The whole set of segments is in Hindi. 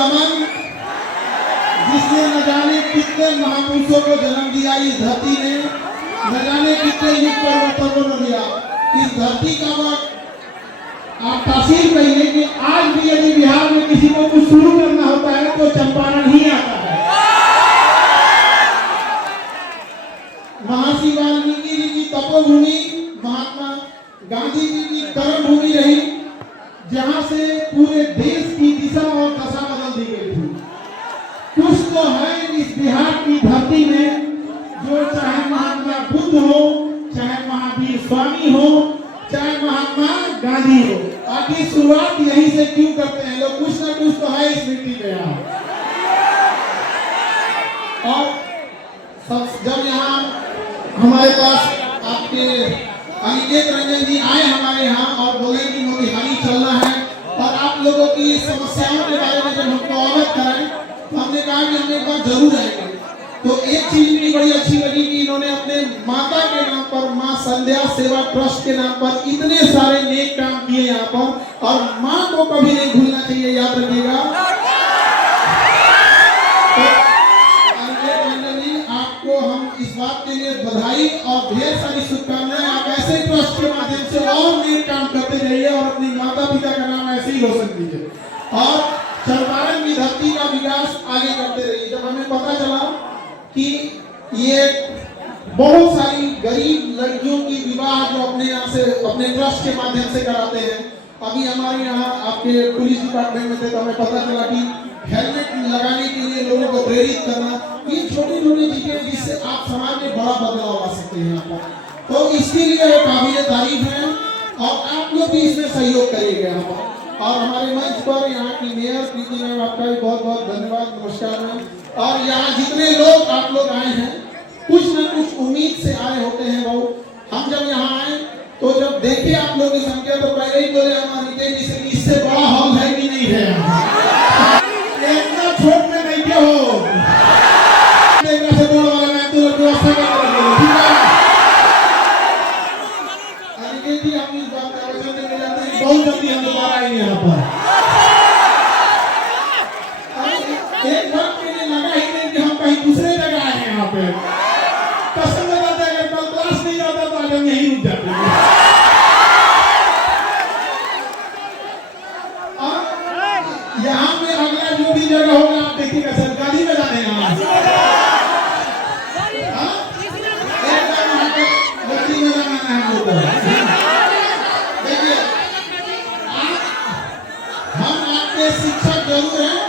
रमन, जिसने न जाने कितने महापुरुषों को जन्म दिया इस धरती ने, न जाने कितने युग परिवर्तन को दिया इस धरती का। वक्त आप तासीर कहिए कि आज भी यदि बिहार में किसी को कुछ शुरू करना होता है तो चंपारण ही आता है। महर्षि वाल्मीकि जी की तपोभूमि महात्मा गांधी जी की कर्मभूमि रही, जहां से पूरे देश की दिशा और दशा बदल दी गई थी। कुछ तो है इस बिहार की धरती में, जो चाहे महात्मा बुद्ध हो, चाहे महावीर स्वामी हो, चाहे महात्मा गांधी हो, आखिर शुरुआत यहीं से क्यों करते हैं लोग? कुछ ना कुछ तो है इस मिट्टी पे यहाँ। और जब यहाँ हमारे पास आपके अनिकेत रंजन जी आए हमारे यहाँ और बोले कि मोतिहारी चलना है और आप लोगों की समस्याओं के बारे में जब हमको अवगत कराएं, तो हमने कहा कि हम एक बार जरूर आएंगे। तो एक चीज भी बड़ी अच्छी लगी कि इन्होंने अपने माता के नाम पर, मां संध्या सेवा ट्रस्ट के नाम पर इतने सारे नेक काम किए यहाँ पर, और मां को कभी नहीं भूलना चाहिए, याद रखिएगा। आपको हम इस बात के लिए बधाई और ढेर सारी शुभकामनाएं। आप ऐसे ट्रस्ट के माध्यम से और नेक काम करते जाइए और अपनी माता पिता का नाम ऐसे ही रोशन कीजिए और चंपारण की धरती का विकास आगे करते रहिए। जब हमें पता चला कि ये बहुत सारी गरीब लड़कियों की विवाह जो अपने यहाँ से, अपने ट्रस्ट के माध्यम से कराते हैं, अभी हमारे यहाँ आपके पुलिस डिपार्टमेंट में थे तो हमें पता चला कि हेलमेट लगाने के लिए लोगों को प्रेरित करना, ये छोटी छोटी चीजें जिससे आप समाज में बड़ा बदलाव ला सकते हैं यहाँ पर। तो इसके लिए काबिल तारीफ है और आप लोग भी इसमें सहयोग करिएगा यहाँ पर। और हमारे मंच पर यहाँ की मेयर प्रीति मैम, आपका भी बहुत बहुत धन्यवाद, नमस्कार मैम। और यहाँ जितने लोग आप लोग आए हैं, कुछ न कुछ उम्मीद से आए होते हैं बहु। हम जब यहाँ आए तो जब देखे आप लोगों की संख्या तो पहले ही बोले हमारे इससे बड़ा हॉल है कि नहीं है, इतना छोट में नहीं क्या हो से बोल वाला मैं तो व्यवस्था कर ठीक है। अनिकेत जी, हम इस बात का वचन देने जाते हैं बहुत जल्दी हम दोबारा आएंगे यहाँ पर। एक बार के लिए लगा ही नहीं कि हम कहीं दूसरे जगह आए हैं यहाँ पे। कसम लगाता है अगर कल क्लास नहीं जाता तो आज हम यहीं रुक जाते हैं। यहाँ में अगला जो भी जगह होगा आप देखिएगा, सरकारी में जाने यहाँ देखिए, हम आपके शिक्षक जरूर हैं,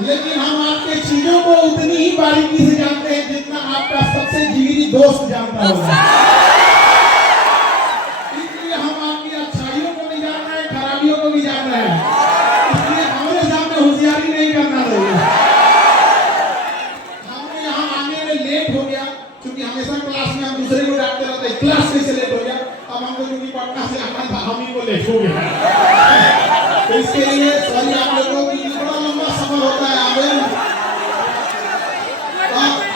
लेकिन हम आपके चीजों को उतनी ही बारीकी से जानते हैं जितना आपका सबसे जिगरी दोस्त जानता होगा। इसलिए हम आपकी अच्छाइयों को भी जान रहे हैं, खराबियों को भी जान रहे हैं। इसलिए हमारे सामने होशियारी नहीं करना चाहिए। हमने यहाँ आने में लेट हो गया क्योंकि हमेशा क्लास में हम दूसरे को डांटते रहते हैं, क्लास कैसे लेट हो गया। अब हमको क्योंकि पटना से आना था, हम ही को लेट हो गया। तो इसके लिए सॉरी आप लोगों की, बड़ा लंबा सफर होता है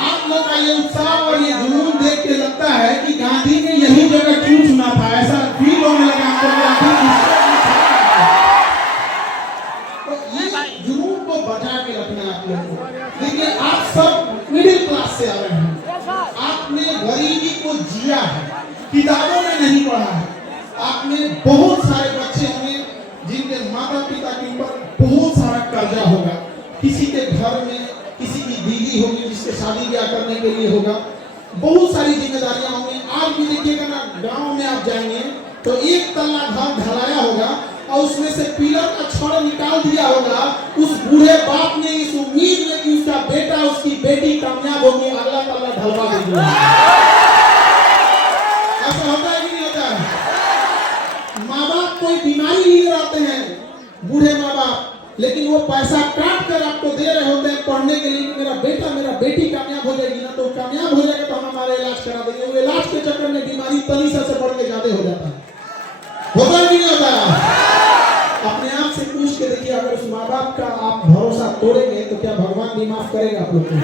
आप लोग का ये उत्साह और ये जुनून देख के लगता है कि गांधी ने यही जगह क्यों चुना था, ऐसा फील होने लगा हमको। तो ये जुनून को बचा के रखना है आप लोगों को। देखिए, आप सब मिडिल क्लास से आ रहे हैं, आपने गरीबी को जिया है, किताबों में नहीं पढ़ा है। आपने बहुत सारे बच्चे होंगे जिनके माता पिता के ऊपर बहुत सारा कर्जा होगा, किसी के घर में किसी की दीदी होगी जिसके शादी ब्याह करने के लिए होगा, बहुत सारी जिम्मेदारियां होंगी। आज भी देखिएगा ना, गांव में आप जाएंगे तो एक तल्ला घर ढलाया होगा और उसमें से पिलर का छड़ निकाल दिया होगा। उस बूढ़े बाप ने इस उम्मीद में कि उसका बेटा उसकी बेटी कामयाब होगी, अगला तल्ला ढलवा देंगे। ऐसा होता है कि नहीं होता है? माँ बाप कोई बीमारी लेकर आते हैं, बूढ़े माँ बाप, लेकिन वो पैसा काट कर आपको दे रहे होते हैं पढ़ने के लिए, मेरा बेटा मेरा बेटी कामयाब हो जाएगी ना, तो कामयाब हो जाएगा तो हम हमारा इलाज करा देंगे। वो इलाज के चक्कर में बीमारी तनी से बढ़ के ज्यादा हो जाता है। होता है कि नहीं होता? अपने आप से पूछ के देखिए, अगर उस माँ बाप का आप भरोसा तोड़ेंगे तो क्या भगवान भी माफ करेगा आप लोग को?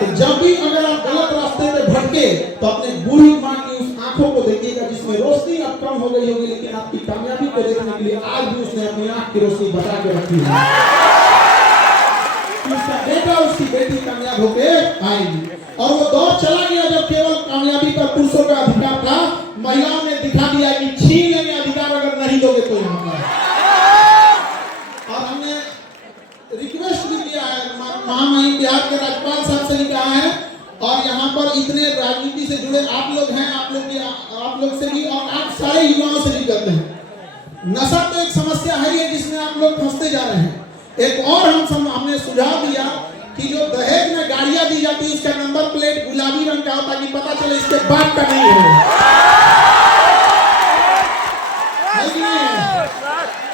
तो जब भी अगर आप गलत रास्ते पे भटके तो अपने बूढ़ी माँ की उस आंखों को देखिएगा जिसमें रोशनी अब कम हो गई होगी, लेकिन आपकी कामयाबी को देखने के लिए आज भी उसने अपनी आंख की रोशनी बचा के रखी है। कि उसका बेटा उसकी बेटी कामयाब होके आएगी। और वो दौर चला गया जब केवल कामयाबी पर पुरुषों का अधिकार था, महिलाओं ने दिखा दिया कि छीन लेंगे अधिकार अगर नहीं दोगे तो यहाँ पर। और हमने रिक्वेस्ट भी किया है, महामहिम बिहार के राज्यपाल साहब से भी कहा है, और यहाँ पर इतने राजनीति से जुड़े आप लोग हैं, आप लोग से भी और आप सारे युवाओं से भी करते हैं। नशा तो एक समस्या है ही जिसमें आप लोग फंसते जा रहे हैं। एक और हमने सुझाव दिया कि जो दहेज में गाड़ियां दी जाती है उसका नंबर प्लेट गुलाबी रंग का होता, कि पता चले इसके बाप का नहीं है।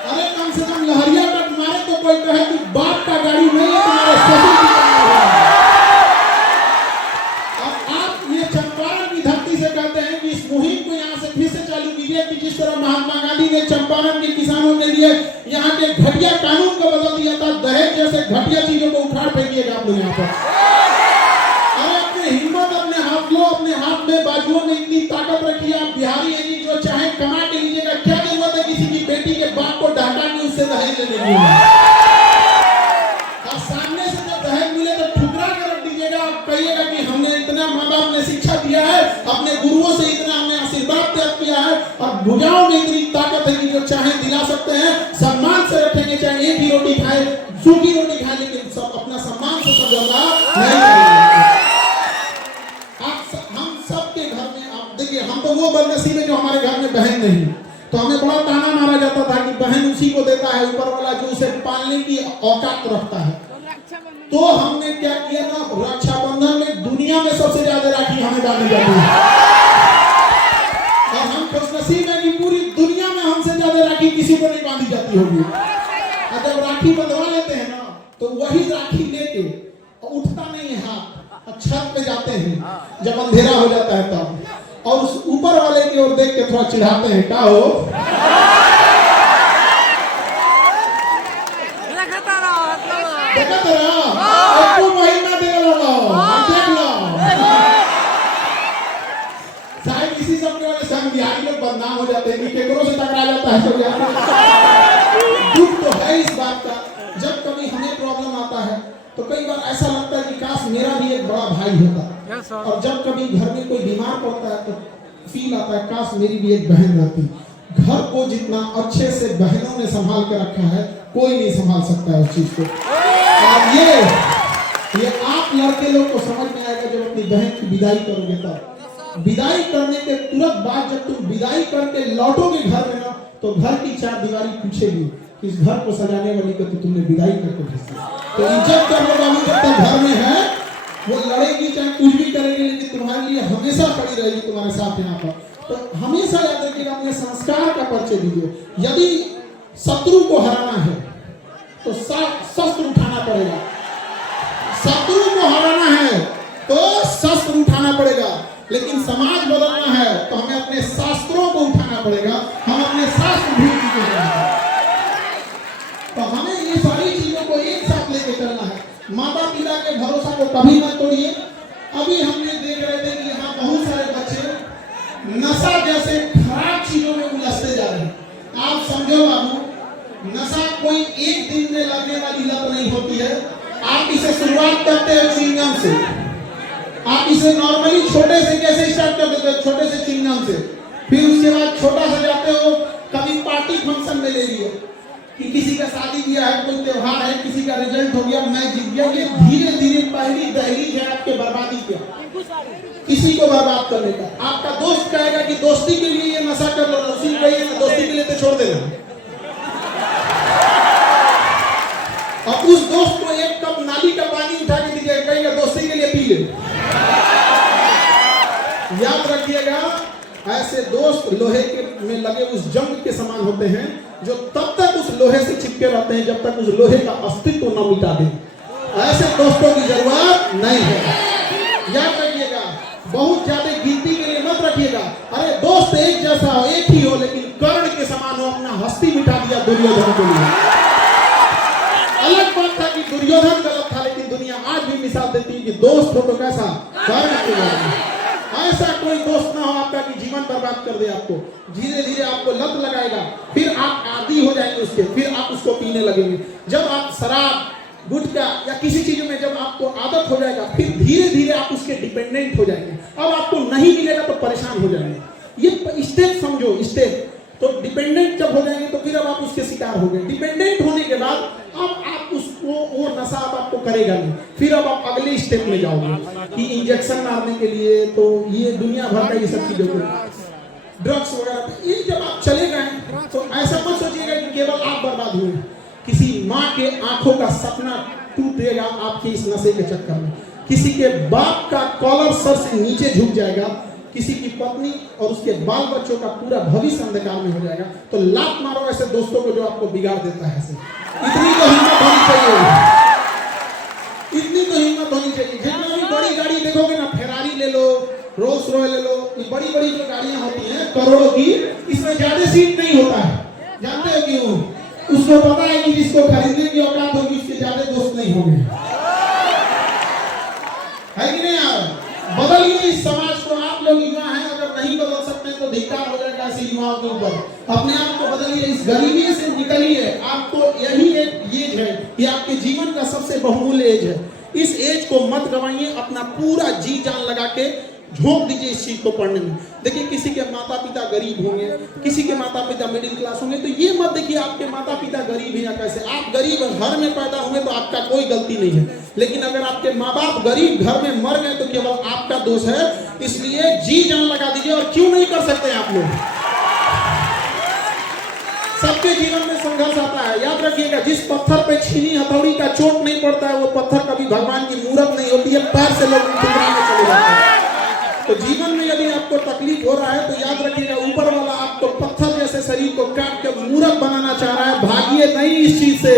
अरे कम से कम लहरिया कट मारे तो कोई कहे कि बाप का गाड़ी नहीं है, तुम्हारे ससुर की गाड़ी है। अब आप ये चंपारण की धरती से कहते हैं कि इस मुहिम को यहाँ से फिर से चालू कीजिए कि जिस तरह महात्मा गांधी ने चंपारण के किसानों के लिए यहाँ के घटिया कानून को बदल दिया था, दहेज जैसे घटिया चीजों को उखाड़ फेंकिएगा आप लोग यहाँ पर। अरे अपने हिम्मत, अपने हाथ लो, अपने हाथ में बाजुओं में इतनी ताकत रखिए। आप बिहारी हैं जी, जो चाहे कमा के लीजिएगा। क्या जरूरत है किसी की बेटी के बाप को डांटा के उससे दहेज लेने की? और सामने से जब दहेज मिले तो ठुकरा के रख दीजिएगा। आप कहिएगा कि हमने इतना माँ बाप ने शिक्षा दिया है, अपने गुरुओं से इतना हमने आशीर्वाद त्याग किया है, और भुजाओं में इतनी ताकत है कि जो चाहे दिला सकते हैं, सम्मान से रखेंगे। चाहे एक ही रोटी खाए, सूखी रोटी खाए, लेकिन सब अपना सम्मान से समझौता नहीं करेंगे। हम सबके घर में आप देखिए, हम तो वो बदनसीब है जो हमारे घर में बहन नहीं, तो हमें बड़ा ताना मारा जाता था कि बहन उसी को देता है ऊपर वाला जो उसे पालने की औकात रखता है। तो हमने क्या किया ना, रक्षाबंधन में दुनिया में सबसे ज्यादा राखी हमें डाली जाती है, और हम खुशनसीब हैं कि पूरी दुनिया में हमसे ज्यादा राखी किसी को नहीं बांधी जाती होगी। और जब राखी बंधवा लेते हैं ना, तो वही राखी लेके उठता नहीं है हाथ, छत पे जाते हैं जब अंधेरा हो जाता है तब, और उस ऊपर वाले की ओर देख के थोड़ा चिढ़ाते हैं, क्या हो महीना दे लो, देख लो। शायद इसी सब के वजह से हम बिहारी लोग बदनाम हो जाते हैं कि केकरों से टकरा जाता है तो दुख तो है इस बात का। जब कभी हमें प्रॉब्लम आता है तो कई बार ऐसा लगता है कि काश मेरा भी एक बड़ा भाई होता, और जब कभी घर में कोई बीमार पड़ता है तो फील आता है काश मेरी भी एक बहन रहती। घर को जितना अच्छे से बहनों ने संभाल कर रखा है, कोई नहीं संभाल सकता है उस चीज को। और ये आप लड़के लोग को समझ में आएगा जब अपनी बहन की विदाई करोगे तब। विदाई करने के तुरंत बाद जब तुम विदाई करके लौटोगे घर में ना, तो घर की चार दीवारी पूछेगी कि इस घर को सजाने वाली को तो तुमने विदाई करके भेजा। तो इज्जत करने वाली जब तक घर में है, वो लड़ेगी चाहे कुछ भी करेगी, लेकिन तुम्हारे लिए हमेशा खड़ी रहेगी तुम्हारे साथ यहाँ पर। तो हमेशा याद रखिएगा, अपने संस्कार का परिचय दीजिए। यदि शत्रु को हराना है तो शस्त्र उठाना पड़ेगा। शत्रु को हराना है तो शस्त्र उठाना पड़ेगा, लेकिन समाज बदलना है तो हमें अपने शास्त्रों को उठाना पड़ेगा। हम अपने शास्त्र भूल चुके हैं, तो हमें ये सारी चीजों को एक साथ लेके चलना है। माता पिता के भरोसा को कभी मत तोड़िए। अभी हमने देख रहे थे कि यहाँ बहुत सारे बच्चे नशा जैसे खराब चीजों में उलझते जा रहे हैं। आप समझो बाबू, नशा कोई एक दिन में लगने वाली लत नहीं होती है। आप इसे शुरुआत करते हो च्युइंगम से। आप इसे नॉर्मली छोटे से कैसे स्टार्ट करते हो, छोटे से च्युइंगम से, फिर उसके बाद छोटा सा जाते हो, कभी पार्टी फंक्शन में ले लिया कि किसी का शादी ब्याह है, कोई त्योहार है, किसी का रिजल्ट हो गया, मैं जीत गया। ये धीरे धीरे पहली दहलीज है आपके बर्बादी पे, किसी को बर्बाद करने का। आपका दोस्त कहेगा कि दोस्ती के लिए ये नशा कर लो, उसी दोस्ती के लिए तो छोड़ देना। और उस दोस्त को एक कप नाली का पानी उठा के दीजिएगा, कहेगा दोस्ती के लिए पी ले। याद रखिएगा, ऐसे दोस्त लोहे के में लगे उस जंग के समान होते हैं जो तब तक उस लोहे से चिपके रहते हैं जब तक उस लोहे का अस्तित्व न मिटा दे। ऐसे दोस्तों की जरूरत नहीं है। याद रखिएगा, बहुत ज्यादा गिनती के लिए मत रखिएगा। अरे दोस्त एक जैसा हो, एक ही हो, लेकिन कर्ण के समान हो। अपना हस्ती मिटा दिया दुर्योधन के लिए। अलग बात था कि दुर्योधन गलत था, लेकिन दुनिया आज भी मिसाल देती है कि दोस्त हो तो कैसा, कर्ण के लिए। ऐसा कोई दोस्त ना हो आपका कि जीवन बर्बाद कर दे आपको। धीरे धीरे आपको लत लगाएगा, फिर आप आदी हो जाएंगे उसके, फिर आप उसको पीने लगेंगे। जब आप शराब, गुटखा या किसी चीज में जब आपको आदत हो जाएगा, फिर धीरे धीरे आप उसके डिपेंडेंट हो जाएंगे। अब आपको नहीं मिलेगा तो परेशान हो जाएंगे। ये स्टेप समझो, स्टेप। तो डिपेंडेंट जब हो जाएंगे तो फिर अब आप उसके शिकार हो गए। डिपेंडेंट होने के बाद अब आप उसको, वो नशा अब आपको करेगा नहीं। फिर अब आप अगले स्टेप में जाओगे कि इंजेक्शन मारने के लिए, तो ये दुनिया भर का ये सब चीजों को, ड्रग्स वगैरह, ये जब आप चले गए तो ऐसा मत सोचिएगा कि केवल आप बर्बाद हुए। किसी माँ के आंखों का सपना टूटेगा आपके इस नशे के चक्कर में। किसी के बाप का कॉलर सर से नीचे झुक जाएगा। किसी की पत्नी और उसके बाल बच्चों का पूरा भविष्य अंधकार में हो जाएगा। तो लात मारो ऐसे दोस्तों को जो आपको बिगाड़ देता है। इतनी तो हिम्मत होनी चाहिए, इतनी तो हिम्मत होनी चाहिए। जितना भी बड़ी गाड़ी देखोगे ना, फेरारी ले लो, रोल्स रॉय ले लो, ये बड़ी बड़ी जो गाड़ियां होती हैं करोड़ों की, इसमें ज्यादा सीट नहीं होता है। जानते हो क्यों? उसको पता है कि जिसको खरीदने की औकात होगी उसके ज्यादा दोस्त नहीं होंगे, है कि नहीं यार? बदलिए इस समाज को। आप लोग युवा हैं, अगर नहीं बदल सकते तो धिक्कार हो जाएगा ऐसे युवाओं के ऊपर। अपने आप को बदलिए, इस गरीबी से निकलिए। आपको यही एक एज है, ये आपके जीवन का सबसे बहुमूल्य एज है। इस एज को मत गवाइए, अपना पूरा जी जान लगा के झोंक दीजिए इस चीज को पढ़ने में। देखिए, किसी के माता पिता गरीब होंगे, किसी के माता पिता मिडिल क्लास होंगे, तो ये मत देखिए आपके माता पिता गरीब हैं या कैसे। आप गरीब घर में पैदा हुए तो आपका कोई गलती नहीं है, लेकिन अगर आपके माँ बाप गरीब घर में मर गए तो केवल आपका दोष है। इसलिए जी जान लगा दीजिए। और क्यों नहीं कर सकते आप लोग? सबके जीवन में संघर्ष आता है। याद रखिएगा, जिस पत्थर पे छीनी हथौड़ी का चोट नहीं पड़ता है, वो पत्थर कभी भगवान की मूरत नहीं होती है। पैर से लोग ठुकरा के चले जाते हैं। तो जीवन में यदि आपको तकलीफ हो रहा है तो याद रखिएगा, ऊपर वाला आपको पत्थर जैसे शरीर को काट के मूरत बनाना चाह रहा है। भागिए नहीं इस चीज से।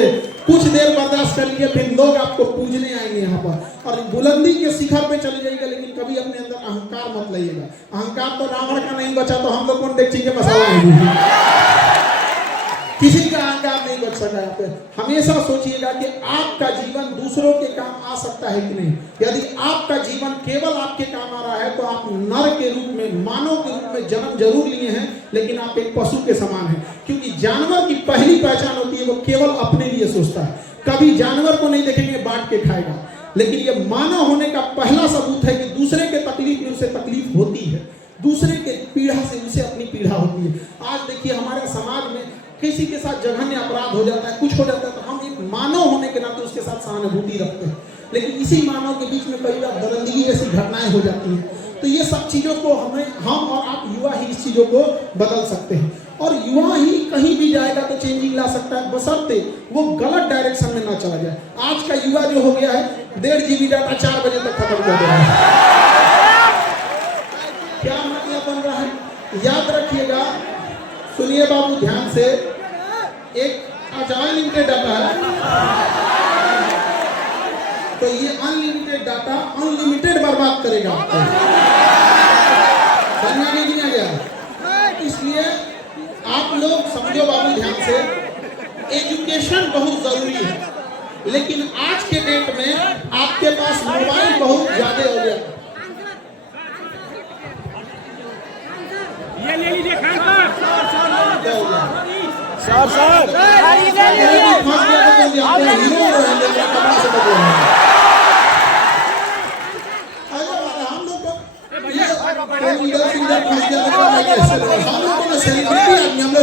कुछ देर बर्दाश्त कर लीजिए, फिर लोग आपको पूजने आएंगे यहाँ पर, और बुलंदी के शिखर पे चले जाइएगा। लेकिन कभी अपने अंदर अहंकार मत लाइएगा। अहंकार तो रावण का नहीं बचा, तो हम लोग कौन डेगची के मसाला है? किसी का अहंकार नहीं बच सका यहाँ पे। हमेशा सोचिएगा कि आपका जीवन दूसरों के काम आ सकता है कि नहीं। यदि आपका जीवन केवल आपके काम आ रहा है तो आप नर के रूप में, मानव के रूप में जन्म जरूर लिए हैं, लेकिन आप एक पशु के समान हैं। क्योंकि जानवर की पहली पहचान होती है, वो केवल अपने लिए सोचता है। कभी जानवर को नहीं देखेंगे बांट के खाएगा। लेकिन ये मानव होने का पहला सबूत है कि दूसरे के तकलीफ में उसे तकलीफ होती है, दूसरे के पीड़ा से उसे अपनी पीड़ा होती है। आज देखिए, हमारे समाज में किसी के साथ जघन्य अपराध हो जाता है, कुछ हो जाता है, तो हम एक मानव होने के नाते उसके साथ सहानुभूति रखते हैं। लेकिन इसी मानव के बीच में कई बार दरिंदगी जैसी घटनाएं हो जाती हैं। तो ये सब चीजों को हम और आप युवा ही इस चीजों को बदल सकते हैं। और युवा ही कहीं भी जाएगा तो चेंजिंग ला सकता है, बशर्ते वो गलत डायरेक्शन में ना चला जाए। आज का युवा जो हो गया है, 1.5 GB डाटा 4 बजे तक खत्म कर दे रहा है। क्या मतलब बन रहा है? याद रखिएगा, सुनिए बाबू ध्यान से, एक अनलिमिटेड डाटा है, तो ये अनलिमिटेड डाटा अनलिमिटेड बर्बाद करेगा आपको। समझा नहीं गया? इसलिए आप लोग समझो बाबू ध्यान से, एजुकेशन बहुत जरूरी है, लेकिन आज के डेट में आपके पास मोबाइल बहुत ज्यादा हो गया। ये ले लीजिए खान साहब। हम लोग